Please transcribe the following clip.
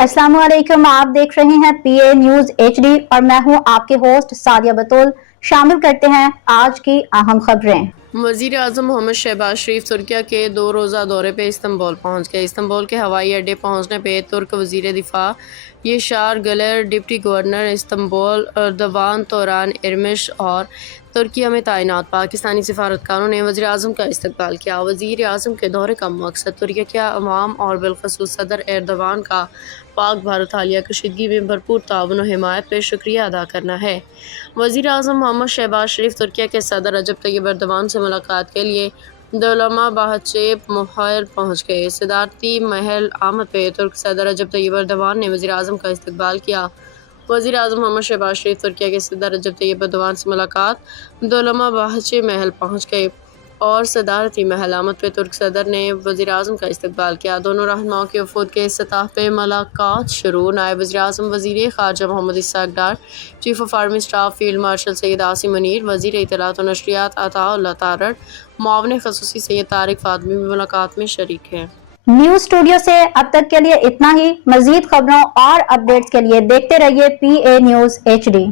अस्सलाम वालेकुम, आप देख रहे हैं पीए न्यूज एचडी और मैं हूं आपके होस्ट सादिया बतूल। शामिल करते हैं आज की अहम खबरें। वज़ीर आज़म मोहम्मद शहबाज शरीफ तुर्किया के 2 रोज़ा दौरे पे इस्तंबुल पहुँच गए। इस्तंबुल के हवाई अड्डे पहुँचने पे तुर्क वज़ीर दिफा Yasar Guler, deputy governor Istanbul अर्दवान तोरान इरमिश और तुर्किया में तैनात पाकिस्तानी सिफारतकारों ने वज़ीर आज़म का इस्तकबाल किया। वज़ीर आज़म के दौरे का मकसद तुर्किया के अवाम और बिलखसूस सदर एर्दवान का पाक भारत हालिया कशीदगी में भरपूर ताउन और हिमायत पर शुक्रिया अदा करना है। वज़ीर आज़म मोहम्मद शहबाज शरीफ तुर्किया के सदर रजब तैयब एर्दवान से मुलाकात के लिए दौलमा बाहचे महल पहुँच गए। सदारती महल आमद पे तुर्क सदर रजब तैयब एर्दवान ने वज़ीर आज़म का इस्तकबाल किया। वज़ीर आज़म मोहम्मद शहबाज शरीफ तुर्किया के सदर रजब तैयब एर्दवान से मुलाकात दौलमा बाहचे महल पहुँच गए और सदारती महल आमद पे तुर्क सदर ने वज़ीर आज़म का इस्तकबाल किया। दोनों रहनुमाओं के वफूद के सतह पे मुलाकात शुरू। नायब वज़ीर आज़म वज़ीर ख़ारजा Mohammad Ishaq Dar, chief of army staff field marshal Syed Asim Munir, वज़ीर इत्तलात और नशरियात अताउल्लाह तारड़, मुआविन ख़ुसूसी सैयद तारिक फ़ातमी भी मुलाकात में शरीक हैं। न्यूज स्टूडियो से अब तक के लिए इतना ही। मज़ीद खबरों और अपडेट्स के लिए देखते रहिए पीए न्यूज एचडी।